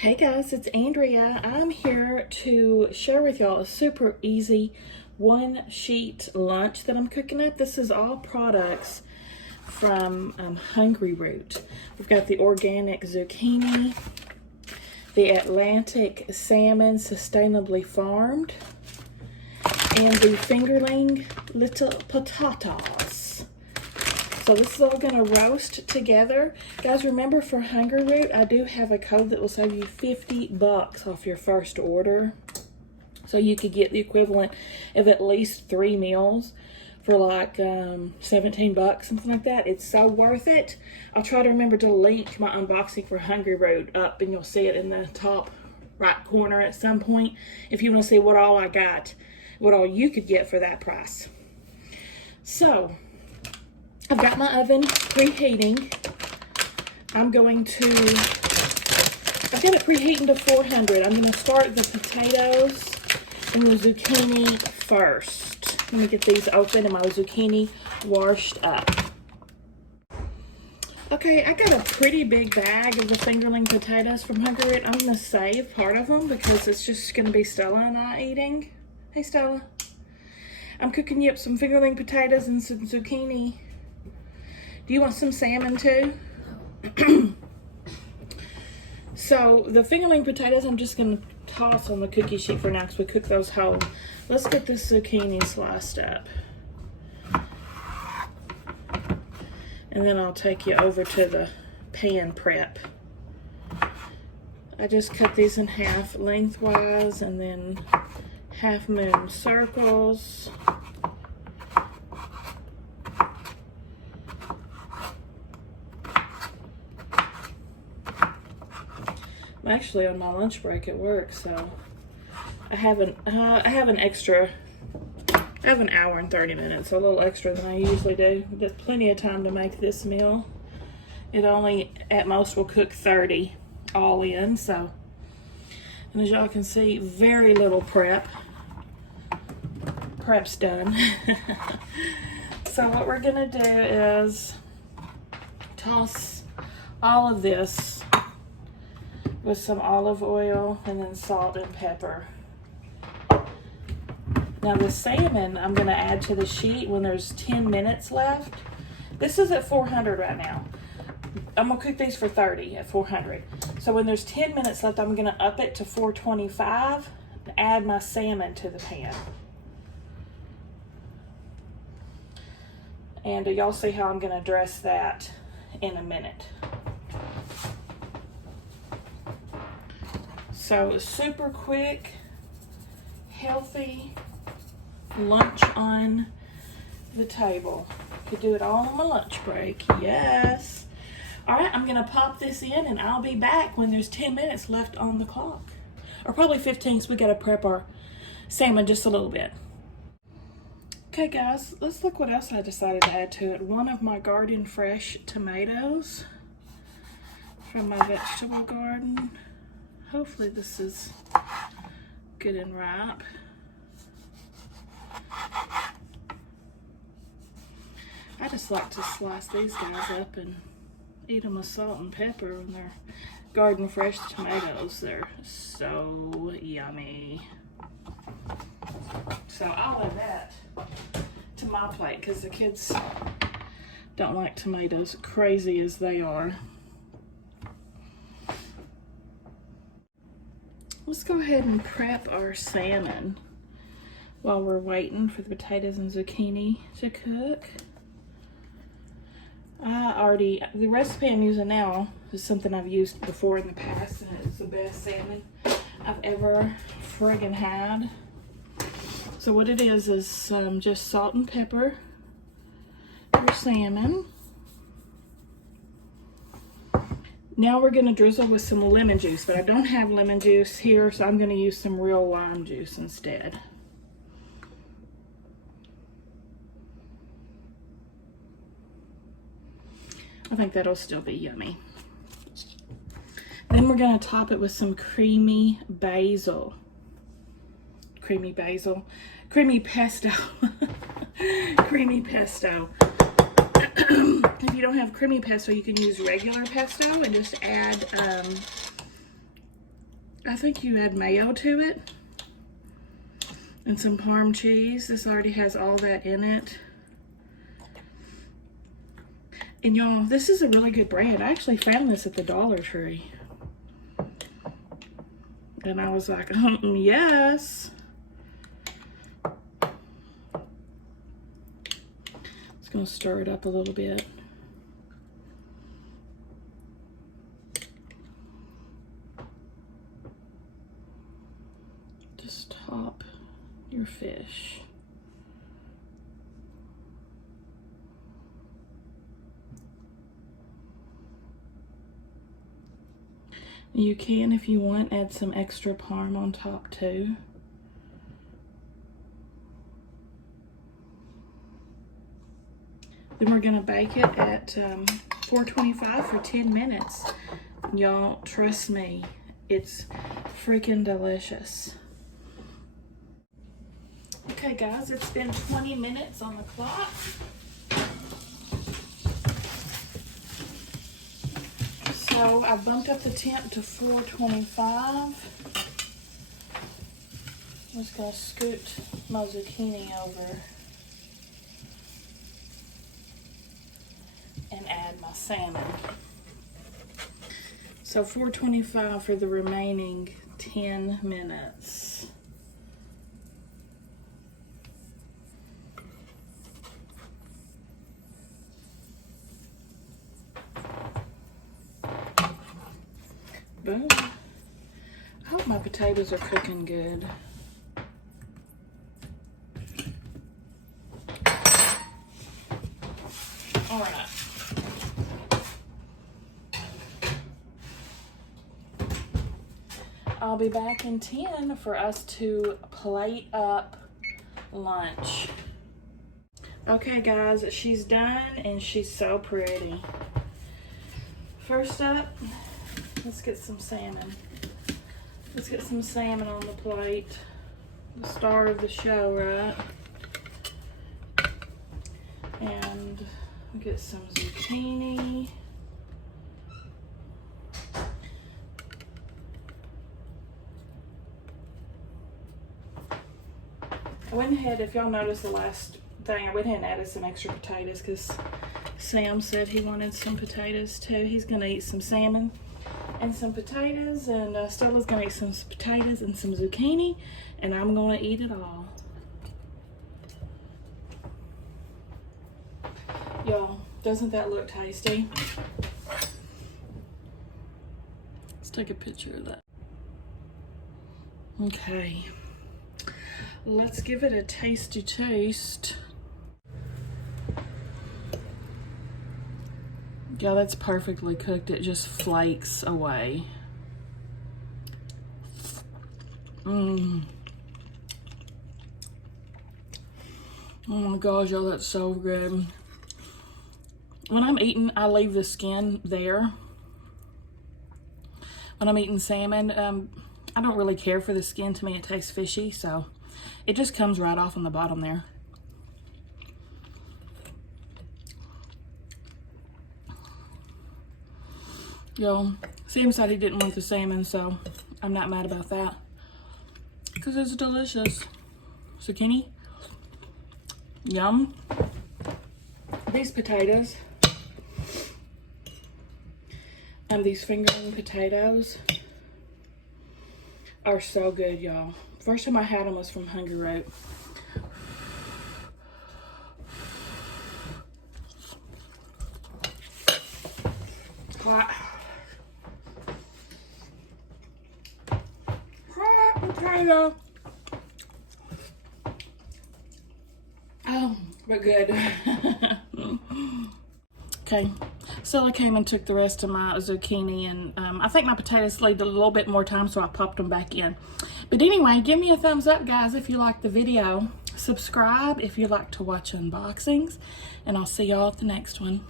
Hey guys, it's Andrea. I'm here to share with y'all a super easy one sheet lunch that I'm cooking up. This is all products from Hungry Root. We've got the organic zucchini, the Atlantic salmon sustainably farmed, and the fingerling little potatoes. So this is all gonna roast together. Guys, remember for Hungry Root, I do have a code that will save you 50 bucks off your first order. So you could get the equivalent of at least 3 meals for like 17 bucks, something like that. It's so worth it. I'll try to remember to link my unboxing for Hungry Root up, and you'll see it in the top right corner at some point if you wanna see what all I got, what all you could get for that price. So, I've got my oven preheating. I've got it preheating to 400. I'm gonna start the potatoes and the zucchini first. Let me get these open and my zucchini washed up. Okay, I got a pretty big bag of the fingerling potatoes from Hungry Root. I'm gonna save part of them because it's just gonna be Stella and I eating. Hey Stella. I'm cooking you up some fingerling potatoes and some zucchini. Do you want some salmon too? So the fingerling potatoes I'm just gonna toss on the cookie sheet for now because we cook those whole. Let's get this zucchini sliced up. And then I'll take you over to the pan prep. I just cut these in half lengthwise and then half moon circles. I'm actually on my lunch break at work, so I have an hour and 30 minutes, so a little extra than I usually do. There's plenty of time to make this meal. It only at most will cook 30 all in, so, and as y'all can see, very little prep's done. So what we're gonna do is toss all of this with some olive oil and then salt and pepper. Now the salmon I'm gonna add to the sheet when there's 10 minutes left. This is at 400 right now. I'm gonna cook these for 30 at 400. So when there's 10 minutes left, I'm gonna up it to 425 and add my salmon to the pan. And y'all see how I'm gonna dress that in a minute. So super quick, healthy lunch on the table. Could do it all on my lunch break, yes. All right, I'm gonna pop this in and I'll be back when there's 10 minutes left on the clock. Or probably 15, so we gotta prep our salmon just a little bit. Okay guys, let's look what else I decided to add to it. One of my garden fresh tomatoes from my vegetable garden. Hopefully this is good and ripe. I just like to slice these guys up and eat them with salt and pepper when they're garden fresh tomatoes. They're so yummy. So I'll add that to my plate because the kids don't like tomatoes, crazy as they are. Let's go ahead and prep our salmon while we're waiting for the potatoes and zucchini to cook. The recipe I'm using now is something I've used before in the past, and it's the best salmon I've ever friggin' had. So what it is just salt and pepper, your salmon. Now we're gonna drizzle with some lemon juice, but I don't have lemon juice here, so I'm gonna use some real lime juice instead. I think that'll still be yummy. Then we're gonna top it with some creamy basil. Creamy pesto. Creamy pesto. If you don't have creamy pesto, you can use regular pesto and just add I think you add mayo to it and some Parm cheese. This already has all that in it. And y'all, this is a really good brand. I actually found this at the Dollar Tree. And I was like, yes. Just gonna stir it up a little bit. Just top your fish. You can, if you want, add some extra Parm on top too. Then we're gonna bake it at 425 for 10 minutes. Y'all, trust me, it's freaking delicious. Okay guys, it's been 20 minutes on the clock. So I bumped up the temp to 425. I'm just gonna scoot my zucchini over and add my salmon. So 425 for the remaining 10 minutes. Boom. I hope my potatoes are cooking good. All right. I'll be back in 10 for us to plate up lunch. Okay guys, she's done and she's so pretty. First up, let's get some salmon. Let's get some salmon on the plate. The star of the show, right? And we'll get some zucchini. I went ahead, if y'all noticed the last thing, I went ahead and added some extra potatoes because Sam said he wanted some potatoes too. He's gonna eat some salmon and some potatoes, and Stella's gonna eat some potatoes and some zucchini, and I'm gonna eat it all. Y'all, doesn't that look tasty? Let's take a picture of that. Okay, let's give it a tasty taste. Yeah, that's perfectly cooked. It just flakes away. Oh my gosh, y'all, that's so good. When I'm eating, I leave the skin there. When I'm eating salmon, I don't really care for the skin. To me, it tastes fishy, so it just comes right off on the bottom there. Yo, Sam said he didn't want the salmon, so I'm not mad about that. Because it's delicious. Zucchini. Yum. These potatoes. These fingering potatoes are so good, y'all. First time I had them was from Hungry Rope. Hot. Potato. Oh, but good. Okay, Stella came and took the rest of my zucchini, and I think my potatoes laid a little bit more time, so I popped them back in. But anyway, give me a thumbs up, guys, if you liked the video. Subscribe if you like to watch unboxings, and I'll see y'all at the next one.